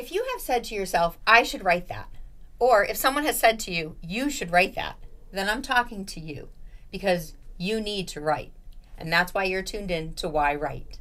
If you have said to yourself, I should write that, or if someone has said to you, you should write that, then I'm talking to you because you need to write. And that's why you're tuned in to yWrite.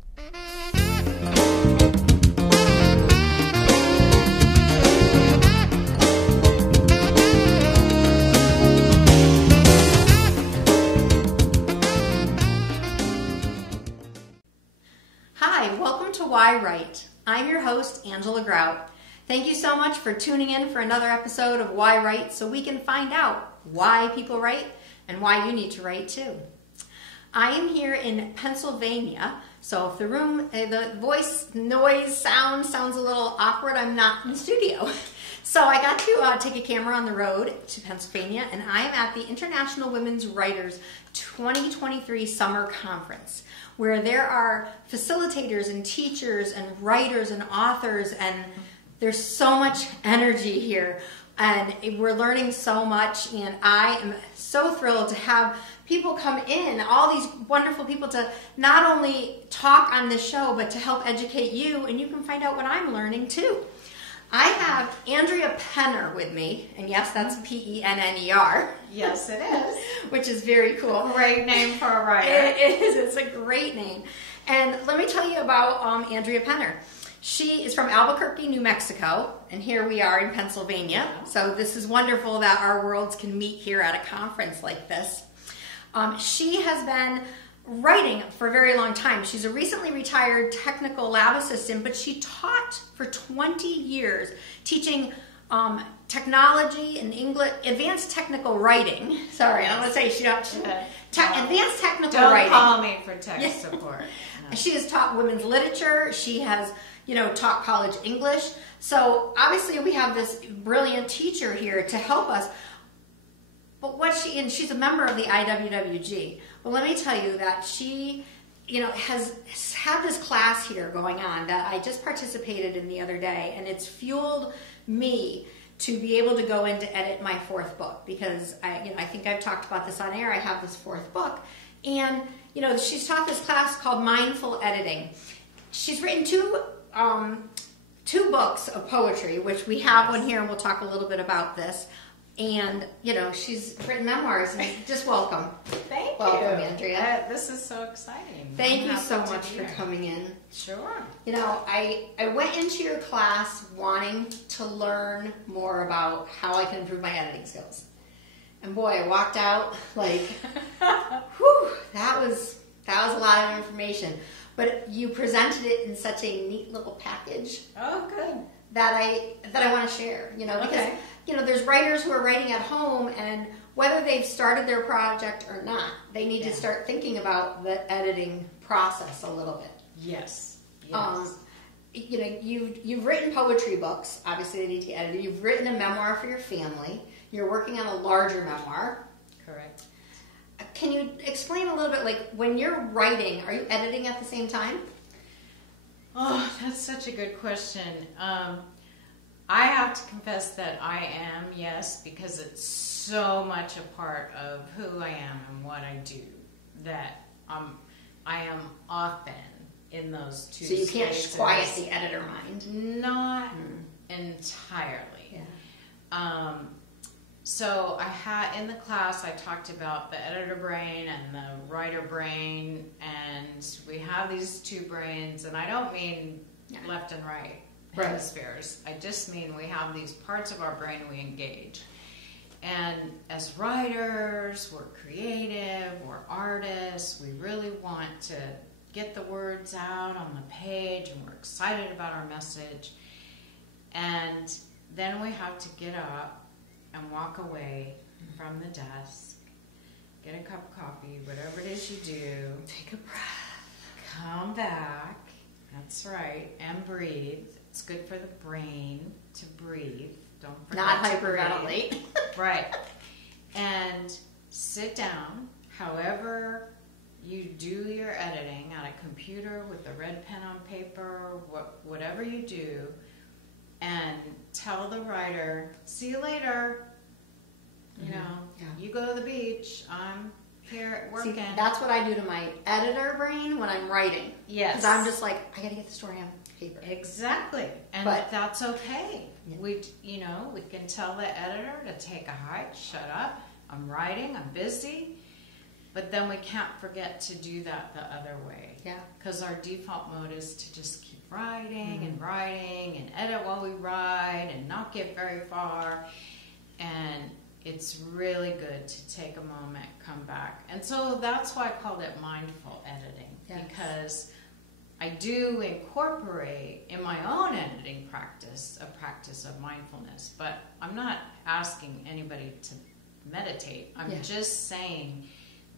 Hi, welcome to yWrite. I'm your host, Angela Grout. Thank you so much for tuning in for another episode of yWrite so we can find out why people write and why you need to write too. I am here in Pennsylvania, so if the voice noise sounds a little awkward, I'm not in the studio. So I got to take a camera on the road to Pennsylvania, and I am at the International Women's Writers 2023 Summer Conference, where there are facilitators and teachers and writers and authors, and there's so much energy here. And we're learning so much, and I am so thrilled to have people come in, all these wonderful people to not only talk on this show, but to help educate you, and you can find out what I'm learning too. I have Andrea Penner with me, and yes, that's Penner. Yes, it is. Which is very cool. Great name for a writer. It is. It's a great name. And let me tell you about Andrea Penner. She is from Albuquerque, New Mexico, and here we are in Pennsylvania. So this is wonderful that our worlds can meet here at a conference like this. She has been writing for a very long time. She's a recently retired technical lab assistant, but she taught for 20 years teaching technology and English, advanced technical writing. Sorry, I don't want to say she don't. Advanced technical writing. Don't call me for tech support. No. She has taught women's literature. She has, taught college English. So obviously we have this brilliant teacher here to help us. But and she's a member of the IWWG. But let me tell you that she, has had this class here going on that I just participated in the other day, and it's fueled me to be able to go in to edit my fourth book, because I think I've talked about this on air. I have this fourth book, and she's taught this class called Mindful Editing. She's written two books of poetry, which we have one here, and we'll talk a little bit about this. And, she's written memoirs, and just welcome. Thank you. Welcome, Andrea. This is so exciting. Thank you so much for coming in. Sure. I went into your class wanting to learn more about how I can improve my editing skills. And boy, I walked out like, whew, that was a lot of information. But you presented it in such a neat little package. Oh, good. That I want to share, because there's writers who are writing at home, and whether they've started their project or not, they need to start thinking about the editing process a little bit. Yes. You've written poetry books. Obviously, they need to get edited. You've written a memoir for your family. You're working on a larger memoir. Correct. Can you explain a little bit, like when you're writing, are you editing at the same time? Oh, that's such a good question. I have to confess that I am, yes, because it's so much a part of who I am and what I do that I am often in those two So you spaces. can't quiet the editor mind? Not entirely. Yeah. So in the class I talked about the editor brain and the writer brain, and we have these two brains, and I don't mean left and right hemispheres. I just mean we have these parts of our brain we engage. And as writers, we're creative, we're artists, we really want to get the words out on the page, and we're excited about our message. And then we have to get up and walk away from the desk, get a cup of coffee, whatever it is you do. Take a breath. Come back. That's right. And breathe. It's good for the brain to breathe. Don't forget Not to hyperventilate. Right. And sit down, however you do your editing, on a computer with a red pen on paper, whatever you do, and tell the writer, see you later. You go to the beach, I'm here working. See, that's what I do to my editor brain when I'm writing. Yes. Because I'm just like, I got to get the story on. paper. Exactly. And that's okay. Yeah. We can tell the editor to take a hike, shut up, I'm writing, I'm busy. But then we can't forget to do that the other way. Yeah. Because our default mode is to just keep writing and writing and edit while we write and not get very far. And it's really good to take a moment, come back. And so that's why I called it mindful editing. Yes. Because I do incorporate in my own editing practice a practice of mindfulness. But I'm not asking anybody to meditate. I'm just saying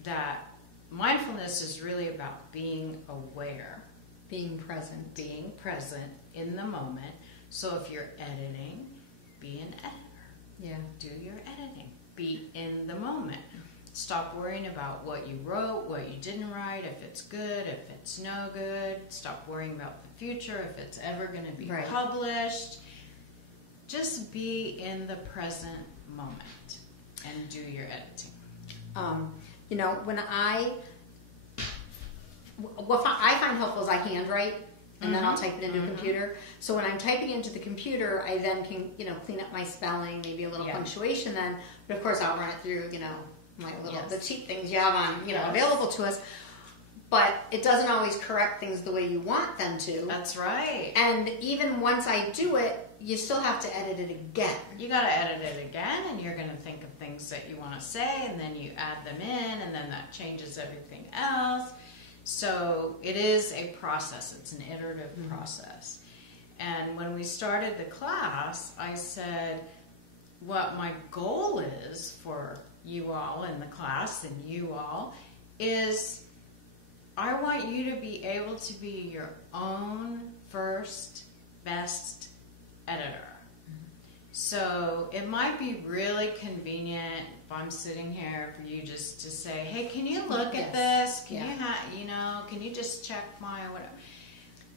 that mindfulness is really about being aware. Being present. Being present in the moment. So if you're editing, be an editor. Yeah. Do your editing. Be in the moment. Stop worrying about what you wrote, what you didn't write, if it's good, if it's no good. Stop worrying about the future, if it's ever going to be published. Just be in the present moment and do your editing. When what I find helpful is I handwrite, and then I'll type it into a computer. So when I'm typing into the computer, I then can, clean up my spelling, maybe a little punctuation then. But of course, I'll run it through, my little the cheat things you have on, available to us. But it doesn't always correct things the way you want them to. That's right. And even once I do it, you still have to edit it again. You got to edit it again, and you're going to think of things that you want to say, and then you add them in, and then that changes everything else. So it is a process. It's an iterative process. And when we started the class, I said what my goal is for you all in the class and you all is I want you to be able to be your own first best editor. So it might be really convenient if I'm sitting here for you just to say, hey, can you look at this? Can can you just check my whatever?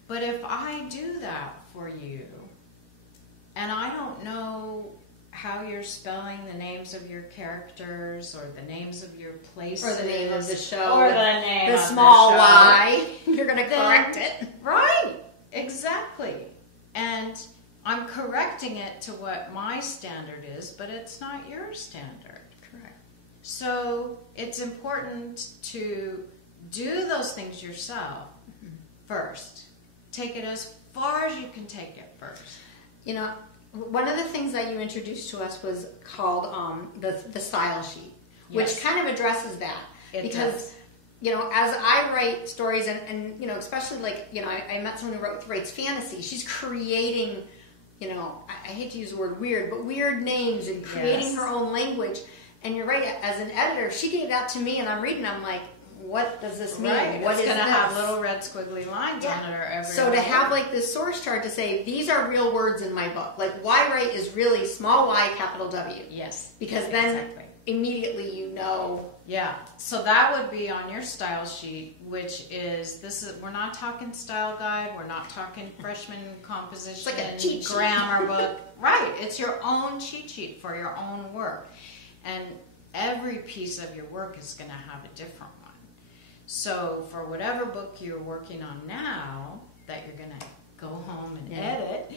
But if I do that for you and I don't know how you're spelling the names of your characters or the names of your places. Or the name of the show. Or the name of small the show. Y. You're going to correct it. Right. Exactly. And I'm correcting it to what my standard is, but it's not your standard. Correct. So it's important to do those things yourself first. Take it as far as you can take it first. One of the things that you introduced to us was called the style sheet, which kind of addresses that. It does. As I write stories, and especially I met someone who writes fantasy. She's creating, I hate to use the word weird, but weird names and creating her own language. And you're right, as an editor, she gave that to me, and I'm reading. I'm like, what does this mean? Right. What it's going to have little red squiggly lines on it or every. So to have this source chart to say these are real words in my book, yWrite is really small y, capital W. Yes. Because then immediately you know. Yeah. So that would be on your style sheet, which is we're not talking style guide, we're not talking freshman composition, it's like a cheat grammar book. Right. It's your own cheat sheet for your own work. And every piece of your work is going to have a different one. So for whatever book you're working on now that you're going to go home and edit,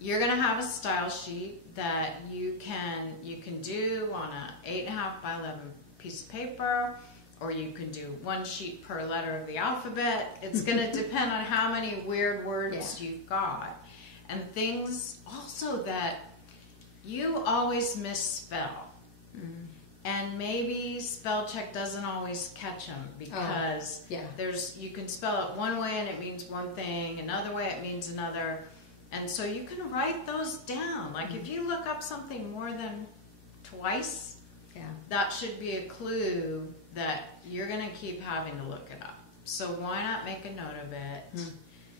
you're going to have a style sheet that you can do on a 8.5 by 11 piece of paper, or you can do one sheet per letter of the alphabet. It's going to depend on how many weird words you've got. And things also that you always misspell. And maybe spell check doesn't always catch them because you can spell it one way and it means one thing, another way it means another. And so you can write those down. Like if you look up something more than twice, that should be a clue that you're going to keep having to look it up. So why not make a note of it,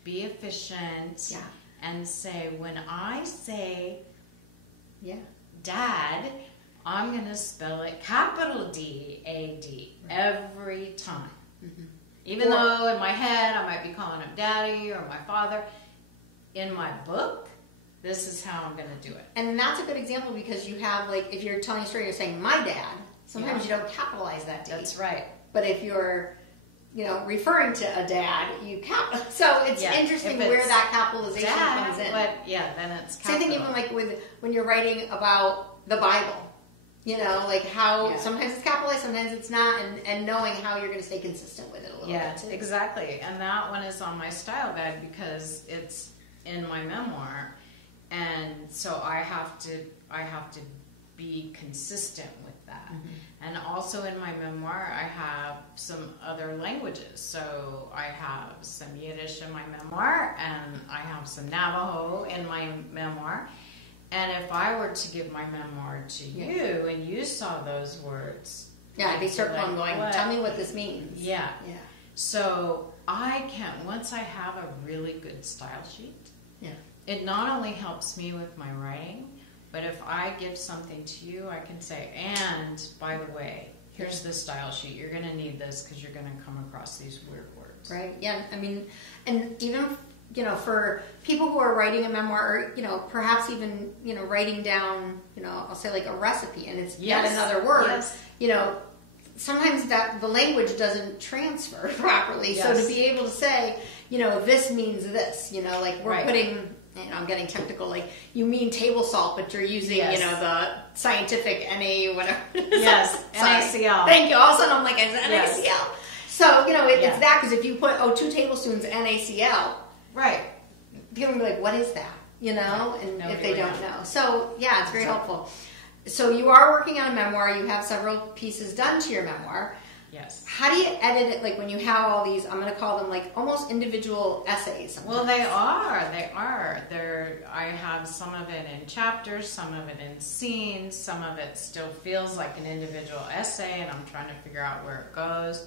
be efficient, and say, when I say dad, I'm going to spell it capital D-A-D every time. Even though in my head I might be calling him daddy or my father, in my book, this is how I'm going to do it. And that's a good example because you have, if you're telling a story, you're saying my dad. Sometimes you don't capitalize that D. That's right. But if you're referring to a dad, so it's interesting where that capitalization comes in. But then it's capital. Same thing even like when you're writing about the Bible, like how sometimes it's capitalized, sometimes it's not, and knowing how you're going to stay consistent with it a little bit too. Exactly. And that one is on my style guide because it's in my memoir, and so I have to be consistent with that. And also in my memoir, I have some other languages. So I have some Yiddish in my memoir, and I have some Navajo in my memoir. And if I were to give my memoir to you, and you saw those words, I'd be circling, going, tell me what this means. Yeah. So I can, once I have a really good style sheet, it not only helps me with my writing, but if I give something to you, I can say, and by the way, here's the style sheet. You're going to need this because you're going to come across these weird words. Right. Yeah. I mean, and even, for people who are writing a memoir, or, perhaps even, writing down, I'll say like a recipe and it's yet another word, sometimes that the language doesn't transfer properly. So to be able to say, this means this, like we're putting, I'm getting technical, like you mean table salt, but you're using, the scientific NA, whatever. Yes, NaCl. Thank you. All of a sudden I'm like, is it NaCl? So, it's that, because if you put, 2 tablespoons NaCl, right, people will be like, what is that? And if they don't know. So, it's very helpful. So you are working on a memoir. You have several pieces done to your memoir. Yes. How do you edit it, like when you have all these, I'm going to call them like almost individual essays sometimes. Well, they are. I have some of it in chapters, some of it in scenes, some of it still feels like an individual essay, and I'm trying to figure out where it goes.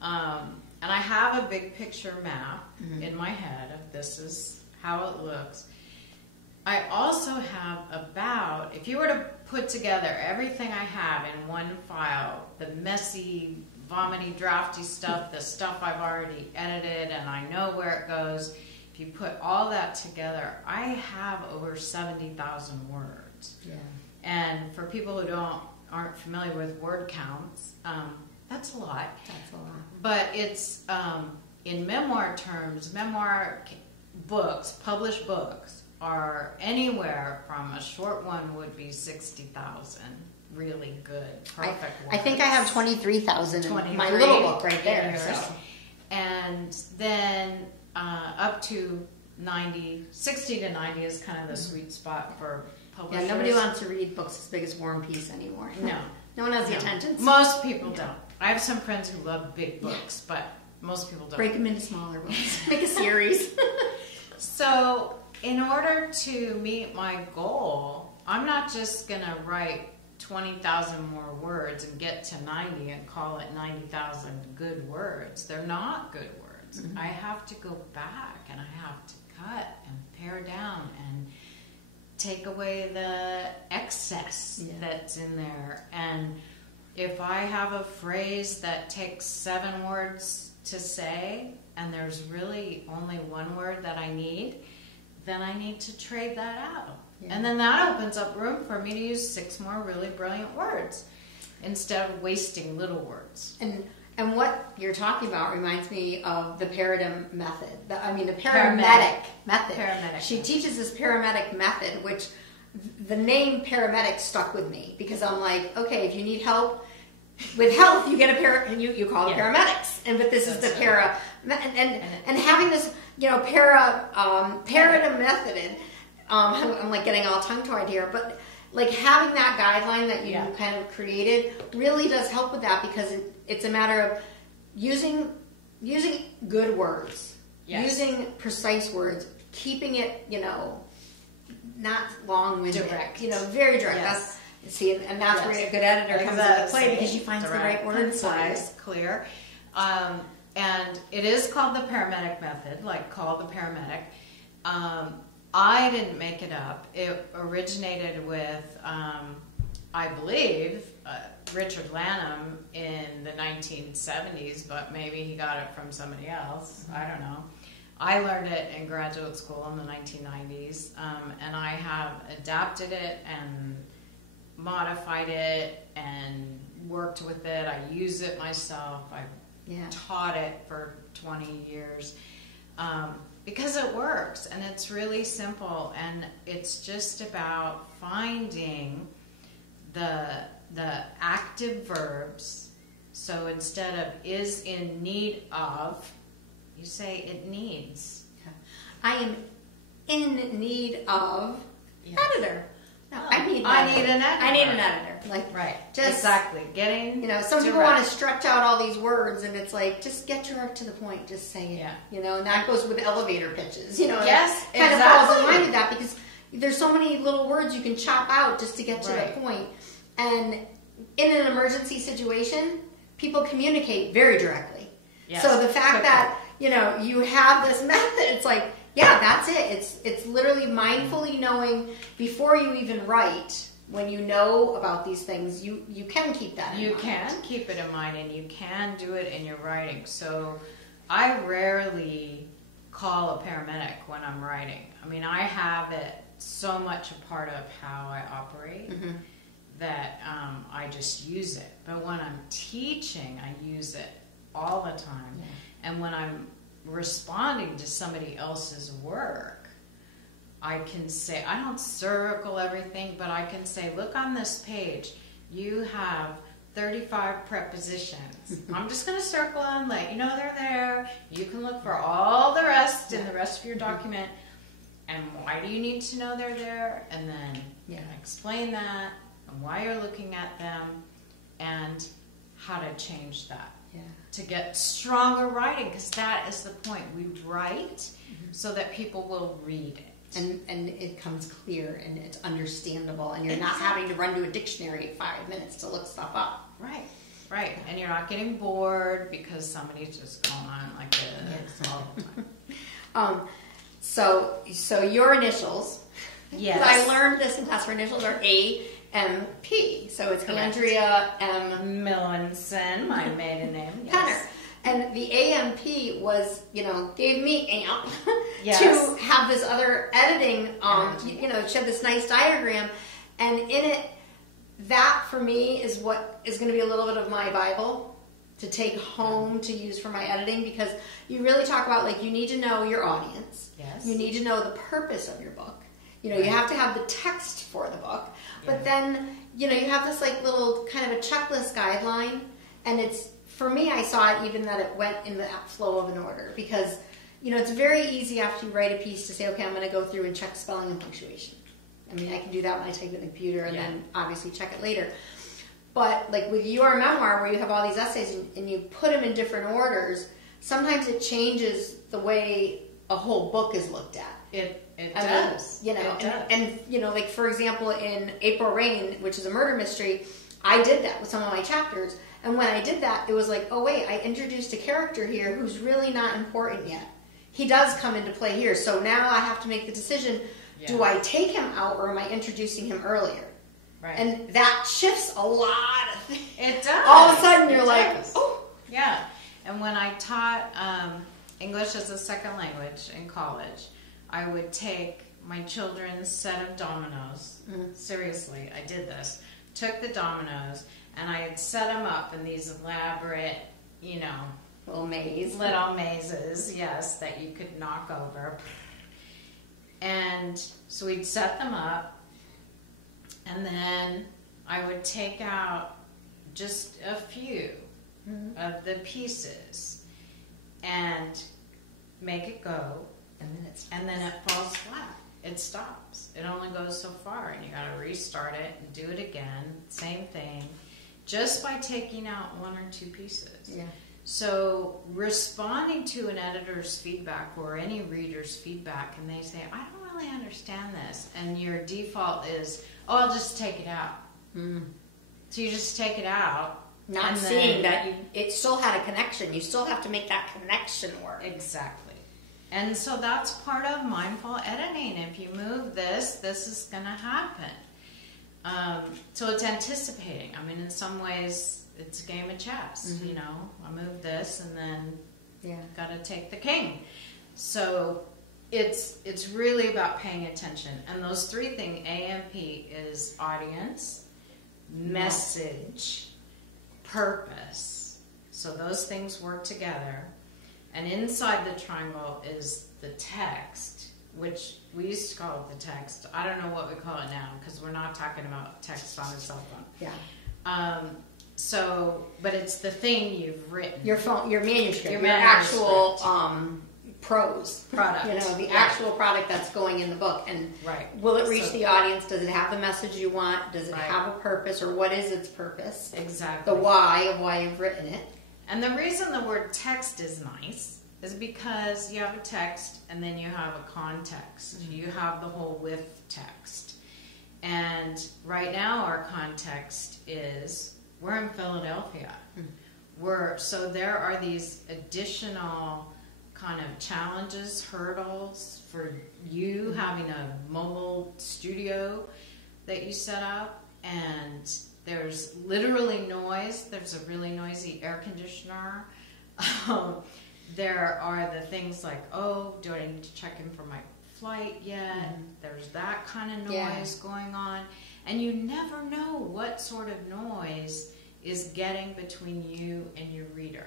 And I have a big picture map in my head of this is how it looks. I also have about, if you were to put together everything I have in one file, the messy, vomity, drafty stuff, the stuff I've already edited and I know where it goes, if you put all that together, I have over 70,000 words. Yeah. And for people who aren't familiar with word counts, that's a lot. That's a lot. But it's, in memoir terms, memoir books, published books, are anywhere from a short one would be 60,000 really good, perfect words. I think I have 23,000 in my little book right there. So. And then up to 60 to 90 is kind of the sweet spot for publishers. Yeah, nobody wants to read books as big as War and Peace anymore. No. No one has the attention. Most people don't. I have some friends who love big books, but most people don't. Break them into smaller books. Make a series. So, in order to meet my goal, I'm not just going to write 20,000 more words and get to 90 and call it 90,000 good words. They're not good words. I have to go back and I have to cut and pare down and take away the excess that's in there. And if I have a phrase that takes 7 words to say and there's really only 1 word that I need, then I need to trade that out. Yeah. And then that opens up room for me to use 6 more really brilliant words instead of wasting little words. And what you're talking about reminds me of the paradigm method. The paramedic method. She teaches this paramedic method, which the name paramedic stuck with me because I'm like, okay, if you need help with health, you get you call it paramedics. But this is the para, and having this, paradigm method. I'm like getting all tongue-tied here, but like having that guideline that you kind of created really does help with that because it's a matter of using good words, using precise words, keeping it, not long-winded, direct, very direct. Yes. That's where a good editor comes into play because she finds the right word size, clear. And it is called the paramedic method, like call the paramedic. I didn't make it up. It originated with, I believe, Richard Lanham in the 1970s, but maybe he got it from somebody else. I don't know. I learned it in graduate school in the 1990s, and I have adapted it and modified it and worked with it. I use it myself. I taught it for 20 years. Because it works, and it's really simple, and it's just about finding the active verbs. So instead of is in need of, you say it needs. I am in need of editor. No, I need an editor. I need an editor. Like, right. Just, exactly. Getting some people want to stretch out all these words, and it's like, just get direct to the point. Just say it. Yeah. And that goes with elevator pitches. Yes, it kind of falls in line with that, because there's so many little words you can chop out just to get to the point. And in an emergency situation, people communicate very directly. Yes. So the fact that you have this method, it's like, yeah, that's it. It's literally mindfully knowing before you even write. When you know about these things, you can keep that in mind. You can keep it in mind, and you can do it in your writing. So I rarely call a paramedic when I'm writing. I mean, I have it so much a part of how I operate that I just use it. But when I'm teaching, I use it all the time. Yeah. And when I'm responding to somebody else's work, I can say, I don't circle everything, but I can say, look on this page, you have 35 prepositions. I'm just going to circle them, let you know they're there. You can look for all the rest in the rest of your document. And why do you need to know they're there? And then explain that, and why you're looking at them, and how to change that. To get stronger writing, because that is the point. We write so that people will read it. And it comes clear, and it's understandable, and you're not having to run to a dictionary at 5 minutes to look stuff up. Right. And you're not getting bored because somebody's just going on like this all the time. So your initials. Yes. I learned this in class. Her initials are AMP. So it's Andrea M. Millinson, my maiden name. Penner. And the AMP was, gave me AMP to have this other editing, she had this nice diagram. And in it, that for me is what is going to be a little bit of my Bible to take home to use for my editing, because you really talk about, you need to know your audience. Yes. You need to know the purpose of your book. You have to have the text for the book. But then, you have this little kind of a checklist guideline, and it's, for me, I saw it even that it went in the flow of an order, because, it's very easy after you write a piece to say, okay, I'm going to go through and check spelling and punctuation. I mean, I can do that when I type it in the computer and then obviously check it later. But with your memoir, where you have all these essays and you put them in different orders, sometimes it changes the way a whole book is looked at. It does. It does. And for example, in April Rain, which is a murder mystery, I did that with some of my chapters. And when I did that, it was like, oh wait, I introduced a character here who's really not important yet. He does come into play here. So now I have to make the decision, do I take him out or am I introducing him earlier? Right. And that shifts a lot of things. It does. All of a sudden you're like, oh. Yeah. And when I taught English as a second language in college, I would take my children's set of dominoes. Seriously, I did this. Took the dominoes, and I had set them up in these elaborate, little mazes, yes, that you could knock over. And so we'd set them up, and then I would take out just a few of the pieces and make it go, and then it falls flat. It stops. It only goes so far, and you got to restart it and do it again. Same thing, just by taking out one or two pieces. Yeah. So responding to an editor's feedback or any reader's feedback, and they say, I don't really understand this, and your default is, oh, I'll just take it out. So you just take it out. Not seeing that it still had a connection. You still have to make that connection work. Exactly. And so that's part of mindful editing. If you move this is going to happen. So it's anticipating. I mean, in some ways, it's a game of chess. I move this and then got to take the king. So it's really about paying attention. And those three things, AMP, is audience, message, purpose, So those things work together. And inside the triangle is the text, which we used to call it the text. I don't know what we call it now, because we're not talking about text on a cell phone. Yeah. But it's the thing you've written. Your manuscript, your actual prose product. The actual product that's going in the book. And will it reach the audience? Does it have the message you want? Does it have a purpose, or what is its purpose? Exactly. The why of why you've written it. And the reason the word text is nice is because you have a text and then you have a context. You have the whole with text. And right now our context is we're in Philadelphia. So there are these additional kind of challenges, hurdles for you having a mobile studio that you set up, and there's literally noise. There's a really noisy air conditioner. There are the things like, oh, do I need to check in for my flight yet? There's that kind of noise going on. And you never know what sort of noise is getting between you and your reader.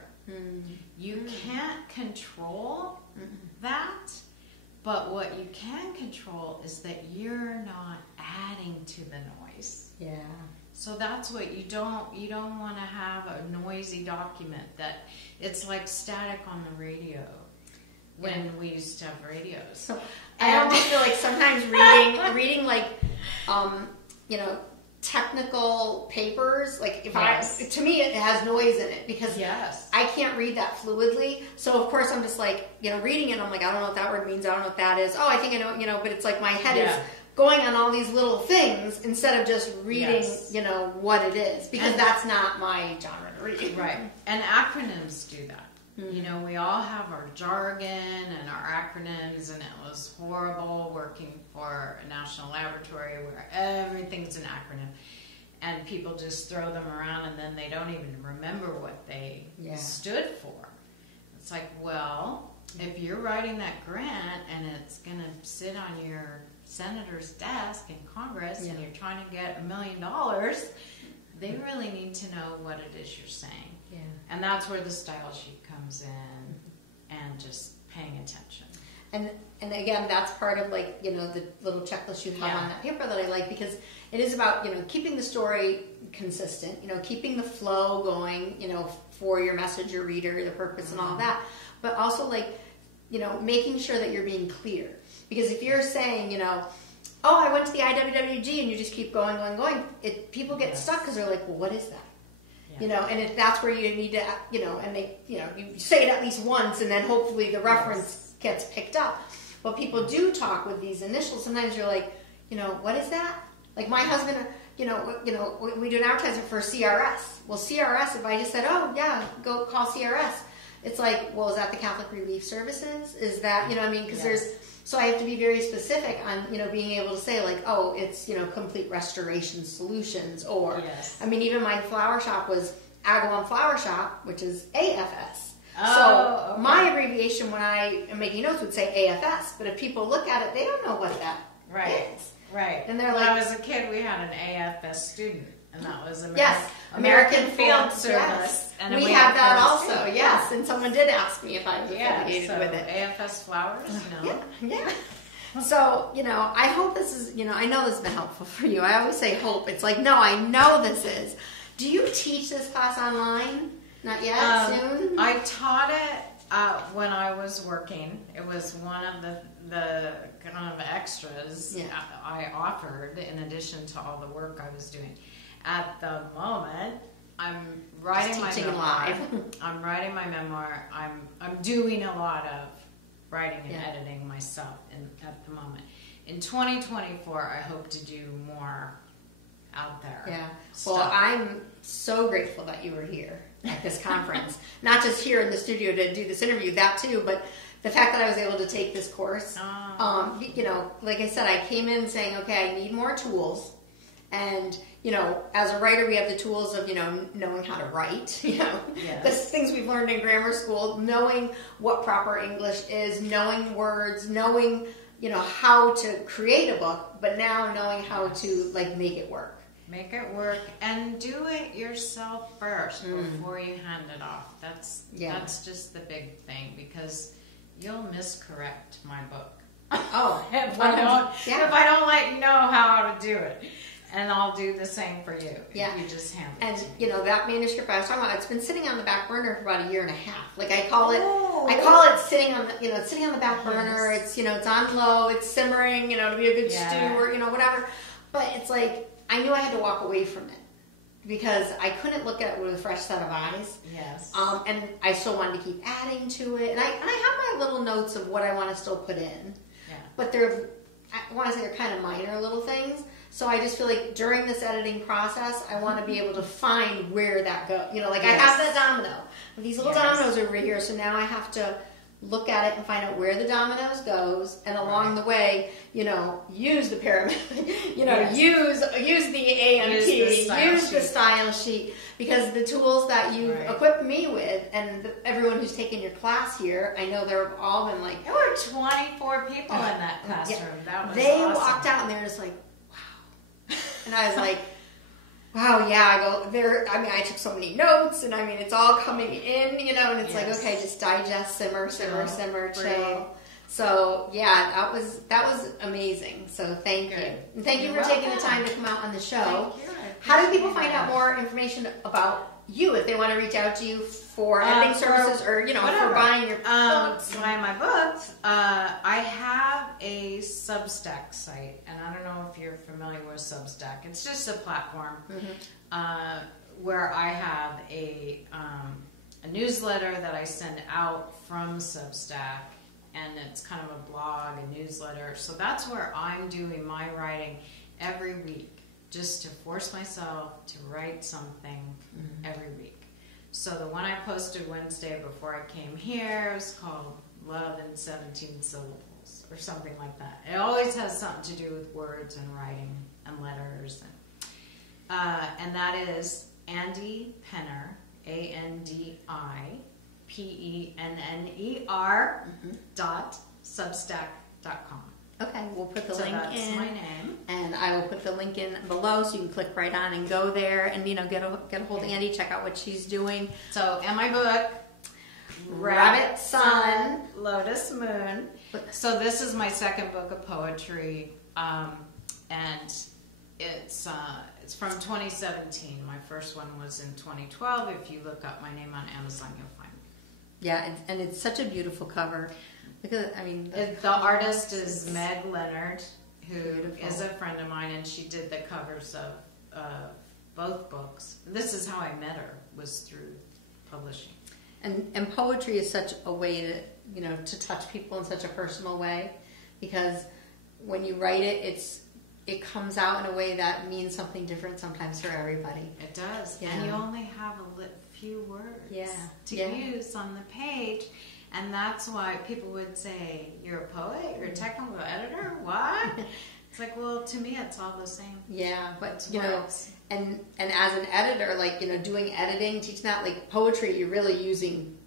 You can't control that, but what you can control is that you're not adding to the noise. Yeah. So that's what you don't want to have a noisy document that it's like static on the radio when we used to have radios. So I almost feel like sometimes reading like technical papers, like if to me it has noise in it because I can't read that fluidly. So of course I'm just like, reading it and I'm like, I don't know what that word means, I don't know what that is. Oh, I think I know, but it's like my head is going on all these little things instead of just reading, what it is, because that's not my genre to read. Right. And acronyms do that. We all have our jargon and our acronyms, and it was horrible working for a national laboratory where everything's an acronym. And people just throw them around and then they don't even remember what they stood for. It's like, well, if you're writing that grant and it's going to sit on your senator's desk in Congress and you're trying to get $1 million, they really need to know what it is you're saying. Yeah. And that's where the style sheet comes in and just paying attention. And again, that's part of like, the little checklist you have on that paper that I like, because it is about, keeping the story consistent, keeping the flow going, for your message, your reader, the purpose and all of that. But also like, making sure that you're being clear. Because if you're saying, oh, I went to the IWWG, and you just keep going, people get stuck because they're like, well, what is that? And if that's where you need to, and they, you say it at least once, and then hopefully the reference gets picked up. But people do talk with these initials. Sometimes you're like, what is that? Like my husband, we do an advertisement for CRS. Well, CRS, if I just said, oh yeah, go call CRS, it's like, well, is that the Catholic Relief Services? Is that, because so I have to be very specific on, being able to say like, oh, it's, Complete Restoration Solutions, or, even my flower shop was Agawam Flower Shop, which is AFS. So my abbreviation when I am making notes would say AFS, but if people look at it, they don't know what that is. Right. And they're when like, I was a kid, we had an AFS student, and that was American Field Service. Yes. And we have that also, and someone did ask me if I was affiliated with it. AFS Flowers? No. Yeah. So, I hope this is, I know this has been helpful for you. I always say hope. It's like, no, I know this is. Do you teach this class online? Not yet? Soon? I taught it when I was working. It was one of the kind of extras I offered in addition to all the work I was doing. At the moment, I'm writing my memoir. I'm writing my memoir. I'm doing a lot of writing and editing myself at the moment. In 2024, I hope to do more out there. Yeah. Well, I'm so grateful that you were here at this conference. Not just here in the studio to do this interview, that too, but the fact that I was able to take this course. Like I said, I came in saying, okay, I need more tools. And, as a writer, we have the tools of, knowing how to write, the things we've learned in grammar school, knowing what proper English is, knowing words, knowing, how to create a book, but now knowing how to, make it work. Make it work and do it yourself first before you hand it off. That's just the big thing, because you'll miscorrect my book. Oh, if I don't like know how to do it. And I'll do the same for you. Yeah. You just hand it and to me. you know, that manuscript I was talking about, it's been sitting on the back burner for about 1.5 years. Like I call it sitting on the, it's sitting on the back burner. It's, it's on low, it's simmering, to be a good stew or, whatever. But it's like, I knew I had to walk away from it because I couldn't look at it with a fresh set of eyes. Yes. And I still wanted to keep adding to it. And I have my little notes of what I want to still put in. Yeah. But I want to say they're kind of minor little things. So I just feel like during this editing process, I want to be able to find where that goes. I have that domino. These little dominoes over here, so now I have to look at it and find out where the dominoes goes, and along the way, use the pyramid, use the AMP, use the style sheet, because the tools that you've equipped me with, and everyone who's taken your class here, I know they've all been like... There were 24 people in that classroom. That was They awesome. walked out and they were just like, and I was like, wow, yeah, I go there. I mean, I took so many notes, and I mean, it's all coming in, and it's like, okay, just digest, simmer, chill. So yeah, that was amazing. So thank you. And thank you for taking the time to come out on the show. How do people find out more information about you if they want to reach out to you for editing services or, for buying your books? Buying my books. I have a Substack site, and I don't know if you're familiar with Substack. It's just a platform where I have a newsletter that I send out from Substack, and it's kind of a blog, a newsletter. So that's where I'm doing my writing every week, just to force myself to write something every week. So the one I posted Wednesday before I came here was called Love in 17 Syllables or something like that. It always has something to do with words and writing and letters. And that is Andi Penner, ANDIPenner.substack.com. Okay, we'll put the link that's in. my name. And I will put the link in below so you can click right on and go there and, get a hold of Andi, check out what she's doing. So, and my book, Rabbit Sun, Lotus Moon. So this is my second book of poetry, and it's from 2017. My first one was in 2012. If you look up my name on Amazon, you'll find me. Yeah, and it's such a beautiful cover. Because the artist is Meg Leonard, who is a friend of mine, and she did the covers of both books. This is how I met her, was through publishing. And poetry is such a way to to touch people in such a personal way, because when you write it, it comes out in a way that means something different sometimes for everybody. It does, and you only have a few words to use on the page. And that's why people would say, you're a poet? You're a technical editor? What? It's like, well, to me, it's all the same. Yeah, but, and as an editor, doing editing, teaching that, poetry, you're really using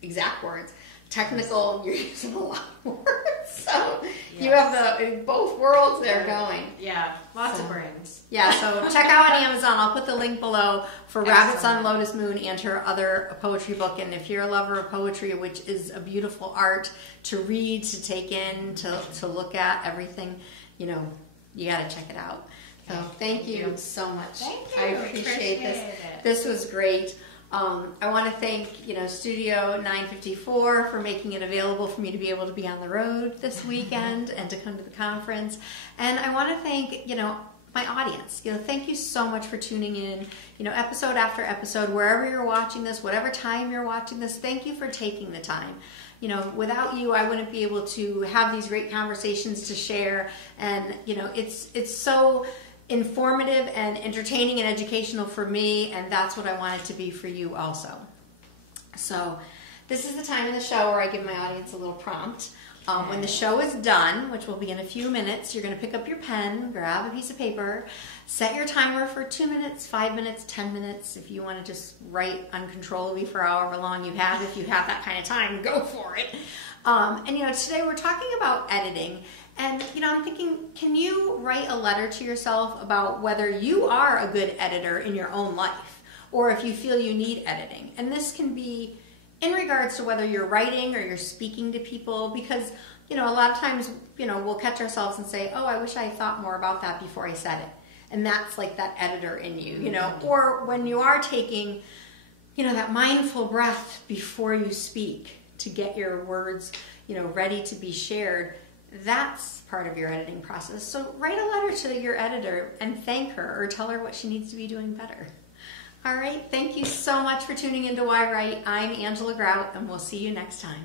exact words. Technical, you're using a lot of words. So you have both worlds there going. Yeah, lots of brains. Yeah, so check out on Amazon. I'll put the link below for Rabbit Sun, Lotus Moon, and her other poetry book. And if you're a lover of poetry, which is a beautiful art to read, to take in, to look at, everything, you got to check it out. So thank you so much. Thank you. I appreciate this. This was great. I want to thank, Studio 954 for making it available for me to be able to be on the road this weekend and to come to the conference. And I want to thank, my audience. Thank you so much for tuning in, episode after episode, wherever you're watching this, whatever time you're watching this. Thank you for taking the time. Without you, I wouldn't be able to have these great conversations to share. And, it's so informative and entertaining and educational for me, and that's what I want it to be for you also. So this is the time in the show where I give my audience a little prompt. When the show is done, which will be in a few minutes, you're going to pick up your pen, grab a piece of paper, set your timer for 2 minutes, 5 minutes, 10 minutes. If you want to just write uncontrollably for however long you have, if you have that kind of time, go for it. And today we're talking about editing. And, I'm thinking, can you write a letter to yourself about whether you are a good editor in your own life, or if you feel you need editing? And this can be in regards to whether you're writing or you're speaking to people, because, a lot of times, we'll catch ourselves and say, oh, I wish I thought more about that before I said it. And that's like that editor in you, or when you are taking, that mindful breath before you speak to get your words, ready to be shared. That's part of your editing process. So write a letter to your editor and thank her, or tell her what she needs to be doing better. All right, thank you so much for tuning into yWrite. I'm Angela Grout, and we'll see you next time.